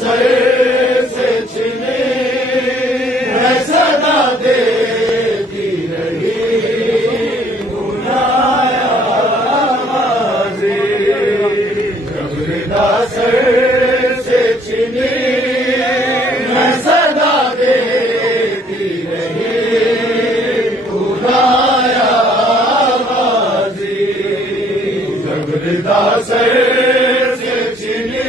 Sir से छिने मैं सदा देती रही बुलाया आवाज़े। जब रिदा सर से छिने मैं सदा देती रही बुलाया आवाज़े। जब रिदा सर से छिने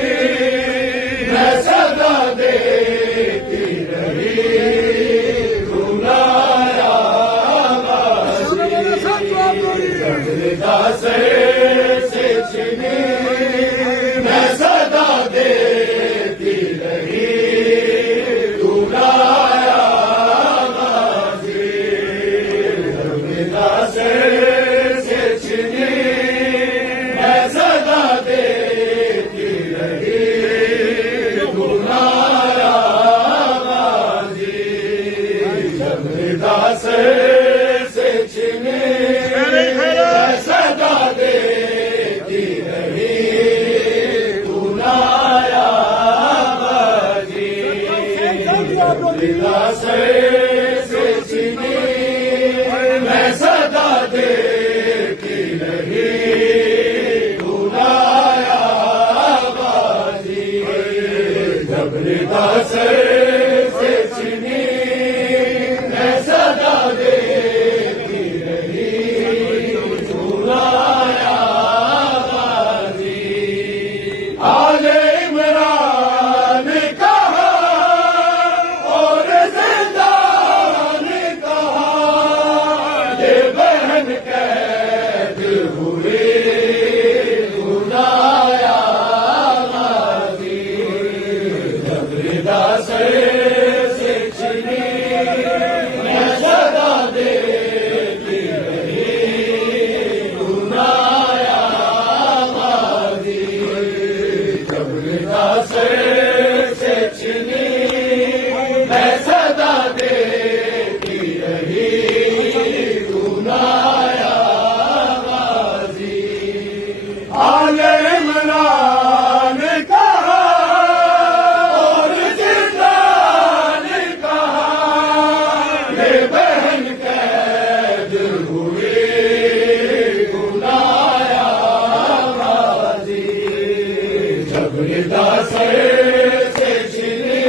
मैं सदा देती रही बुलाया आवाज़े। जब रिदा सर से छिने मैं सदा देती रही बुलाया आवाज़े। जब रिदा सर से छिने मैं सदा देती रही बुलाया आवाज़े। जब रिदा सर से छिने मैं सदा देती रही बुलाया आवाज़े। जब रिदा सर से छिने मैं सदा देती रही बुलाया आवाज़े। जब रिदा सर से छिने मैं सदा देती रही बुलाया आवाज़े। आले इमरान कहा और ज़िंदा ने कहा ये बहन कैद हुए बुलाया आवाज़े। जब रिदा सर से छिने मैं सदा देती रही बुलाया आवाज़े। जब रिदा सर से छिने मैं सदा देती रही बुलाया आवाज़े। आले इमरान कहा और ज़िंदा ने कहा ये बहन कैद हुए बुलाया आवाज़े। जब रिदा सर से छिने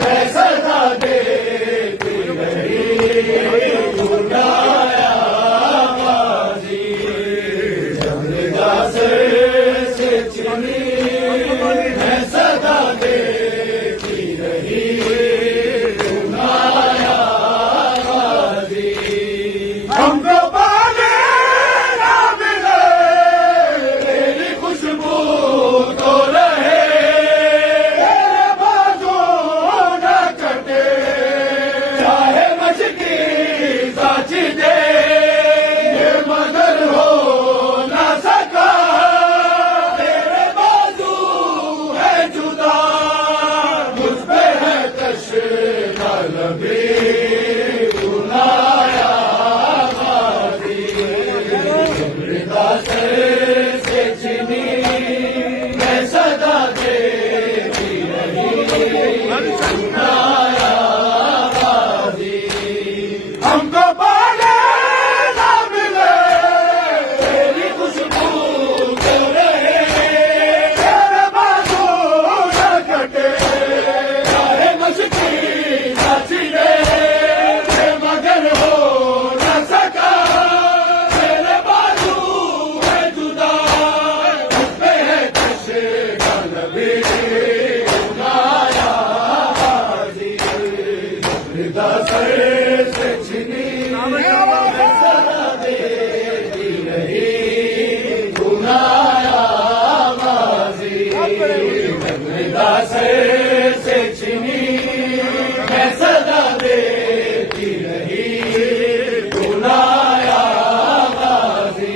मैं सदा देती रही बुलाया आवाज़े। जब रिदा सर से छिने मैं सदा देती रही बुलाया आवाज़े। हमको पाने ना मिले तेरी खुशबू तो रहे तेरे बाजू न कटे चाहे मशकी साची दे ये मगर हो ना सका तेरे बाजू है जुदा मुझ पे है तशना लबी बुलाया आवाज़े। जब रिदा सर से छिने मैं सदा देती रही बुलाया आवाज़े। हमको पाने ना मिले तेरी खुशबू तो रहे तेरे बाजू न कटे चाहे मशकी साची दे ये मगर हो न सका तेरे बाजू है जुदा मुझ पे है तशना लबी बुलाया आवाज़े। जब रिदा सर से छिने मैं सदा देती रही बुलाया आवाज़े। जब रिदा सर से छिने मैं सदा देती रही बुलाया आवाज़े।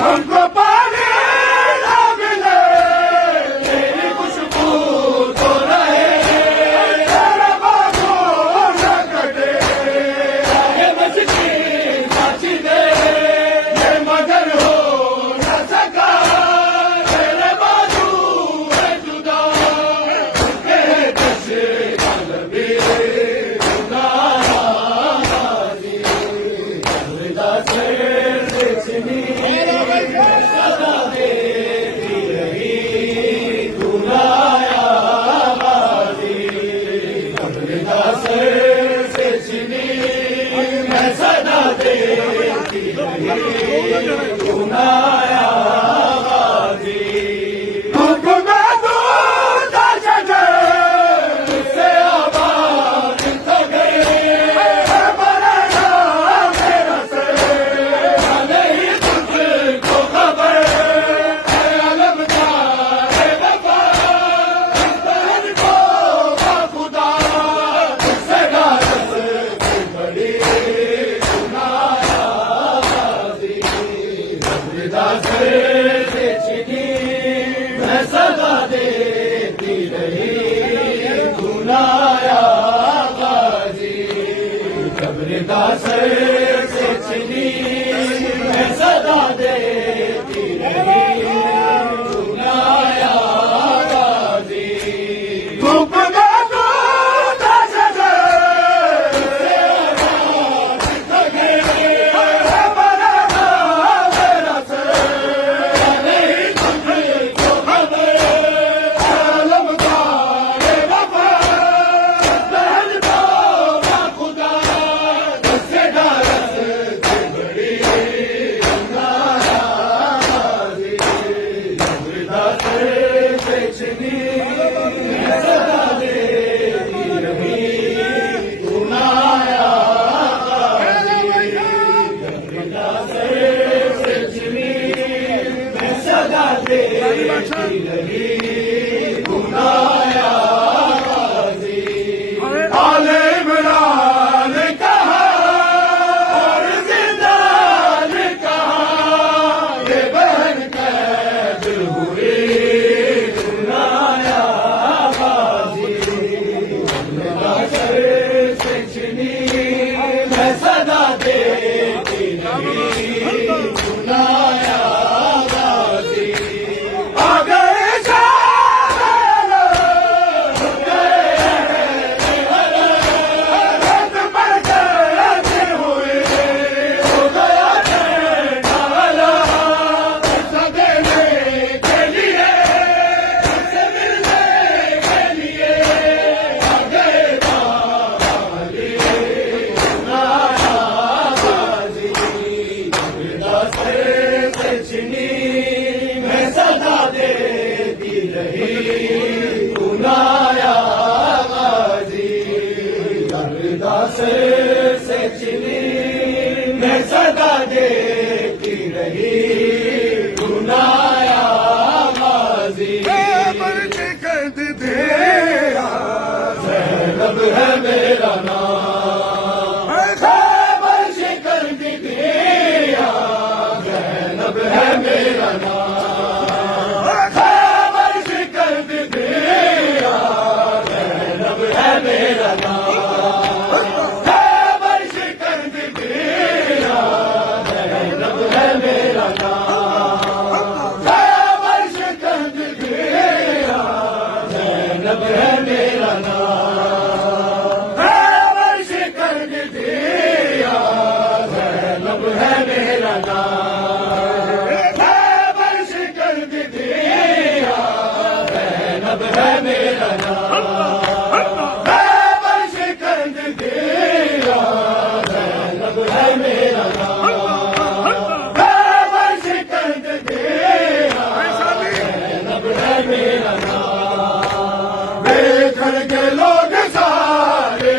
हमको पाने ना मिले तेरी खुशबू तो रहे तेरे बाजू न कटे चाहे मशकी साची दे ये मगर हो न सका तेरे बाजू है जुदा असर से चिनी मैं सदा देती रही गुनाया माजी कर दिया जैनब है मेरा नाम खैबर शिकर दिया जैनब है मेरा नाम खैबर शिकर दिया जैनब है मेरा नाम खैबर शिकर दिया जैनब है मेरा नाम खैबर शिकर दिया जैनब है मेरा नाम खैबर शिकर दिया जैनब है मेरा नाम खैबर शिकर दिया जैनब है मेरा नाम खैबर शिकर दिया जैनब है मेरा नाम खैबर शिकर दिया जैनब है मेरा नाम देखड़ के लोग सारे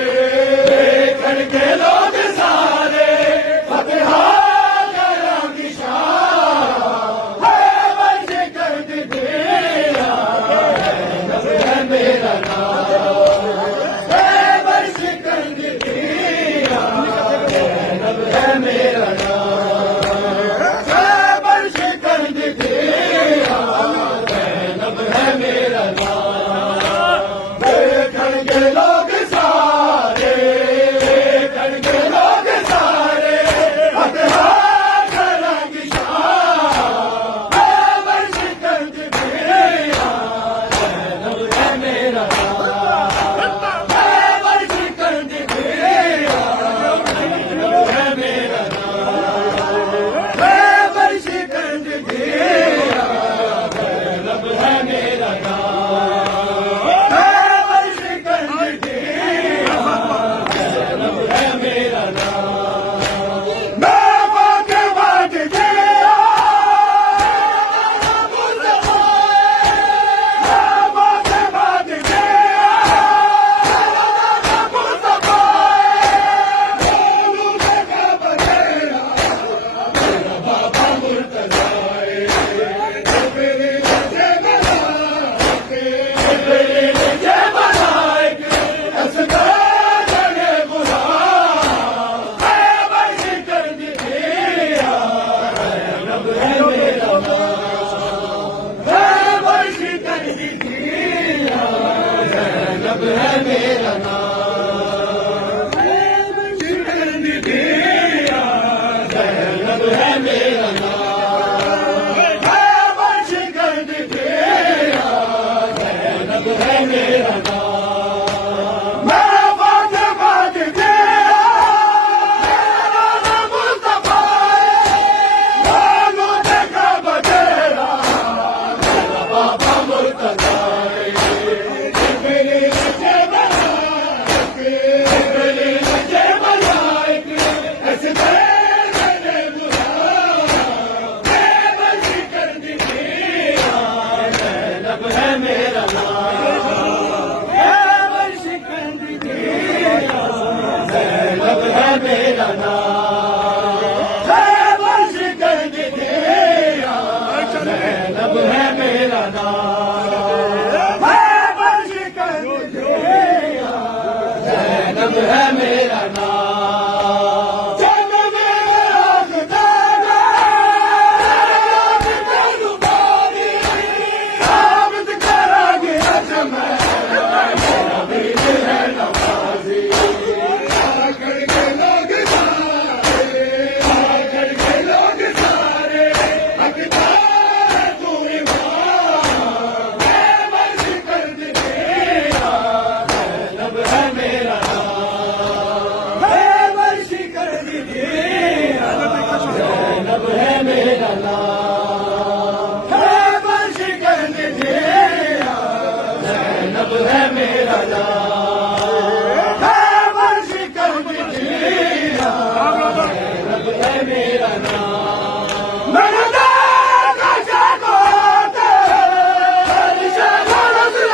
देखड़ के लोग सारे फतहा करेंगे शाह खैबर शिकर दिया जैनब है मेरा नाम खैबर शिकर दिया जैनब है मेरा नाम खैबर शिकर दिया जैनब है मेरा नाम देखड़ के लोग सारे देखड़ के लोग सारे फतहा करेंगे शाह खैबर शिकर दिया जैनब है मेरा नाम खैबर शिकर दिया जैनब है मेरा नाम खैबर शिकर दिया जैनब है मेरा नाम खैबर शिकर दिया जैनब है मेरा नाम मैं बागे बाग गया मुस्तफा मैं बागे बाग गया मुस्तफा बोलूं का बतेरा मेरा बाबा मुर्तजा मेरे बच्चे बनाए मेरे बच्चे बनाए असदार गुलाम खैबर शिकर दिया जैनब है मेरा नाम खैबर शिकर दिया जैनब है मेरा नाम खैबर शिकर दिया जैनब है मेरा नाम खैबर शिकर दिया जैनब है मेरा नाम मैं बागे बाग गया मेरा नाम मुस्तफा मानो देखा बतेरा मेरा बाबा मुर्तजा मेरे बच्चे बनाए मेरे बच्चे बनाए ऐसे मैंने बुलाया खैबर शिकर दिया जैनब है मेरा नाम खैबर शिकर दिया जैनब है मेरा नाम खैबर शिकर दिया जैनब है मेरा नाम खैबर शिकर दिया जैनब है मेरा नाम जग मेरा खुदारा रुबारी साबित करांगे अजमल मेरा बीच है नवाजी आखड़ के लोग सारे आखड़ के लोग सारे हकदार तू इमाम खैबर शिकर दिया जैनब है मेरा नाम खैबर शिकर दिया जैनब है मेरा नाम खैबर शिकर दिया जैनब है मेरा नाम खैबर शिकर दिया जैनब है मेरा नाम मेरा दादा जागो तेरे शहर से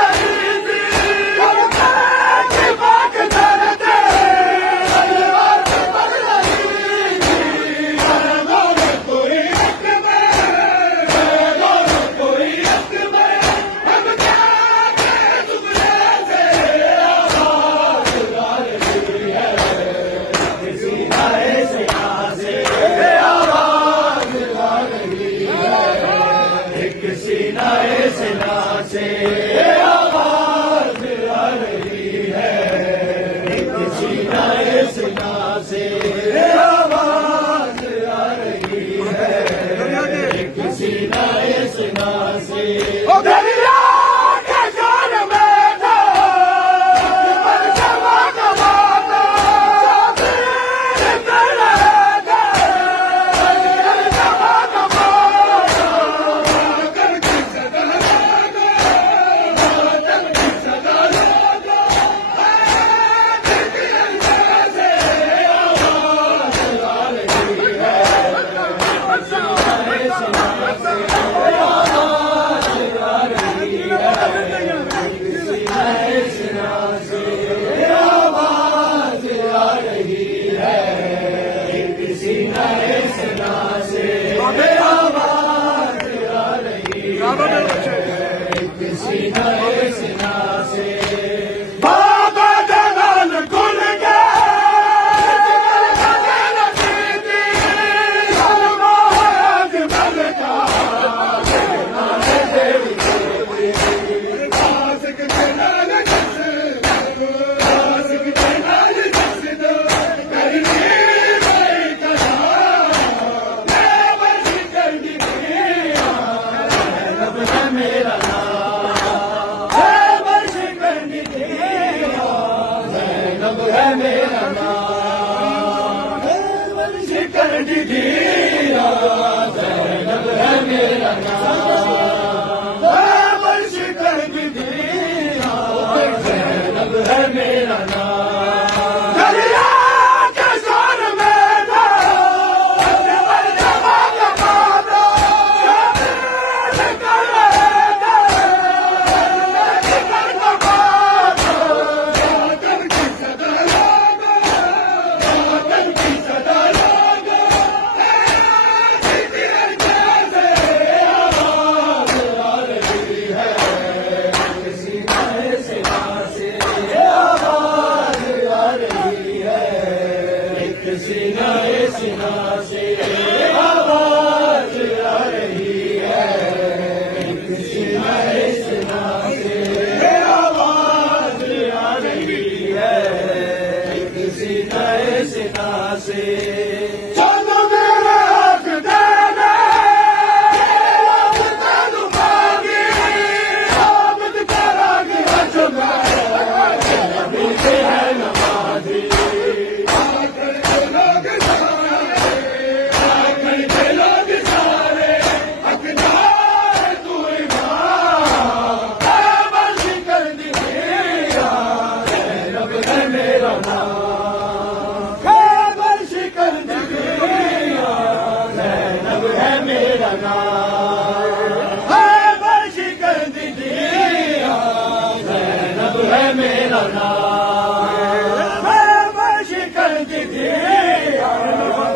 मेरा नाम मैं शिकर की दिया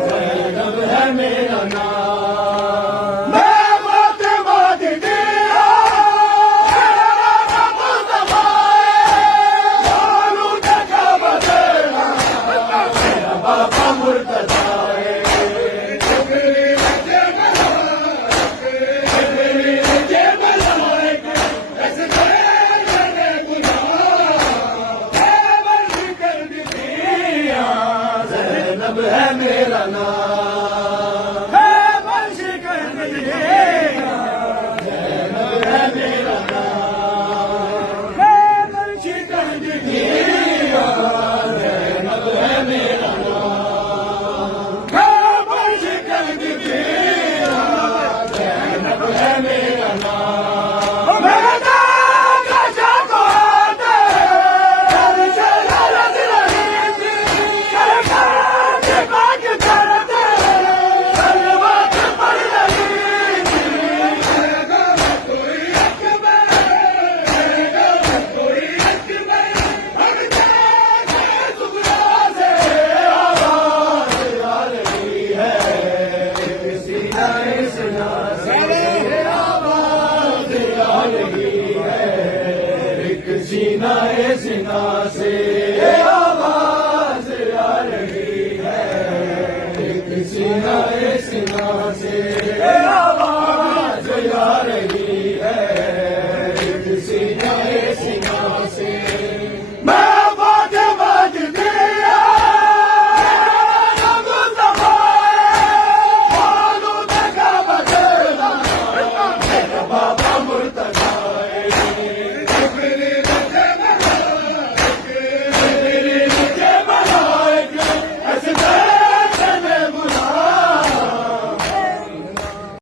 जैनब है मेरा नाम मैं मोहम्मद दिया मेरा मुस्तफा मालूम का बदला मेरा बाबा मुर्तजा है जैनब है मेरा नाम है बंश कर दिया जैनब है मेरा नाम है बंश कर दिया जैनब है मेरा नाम है बंश कर दिया जैनब है मेरा नाम मेरा नाम का शाको है सीना से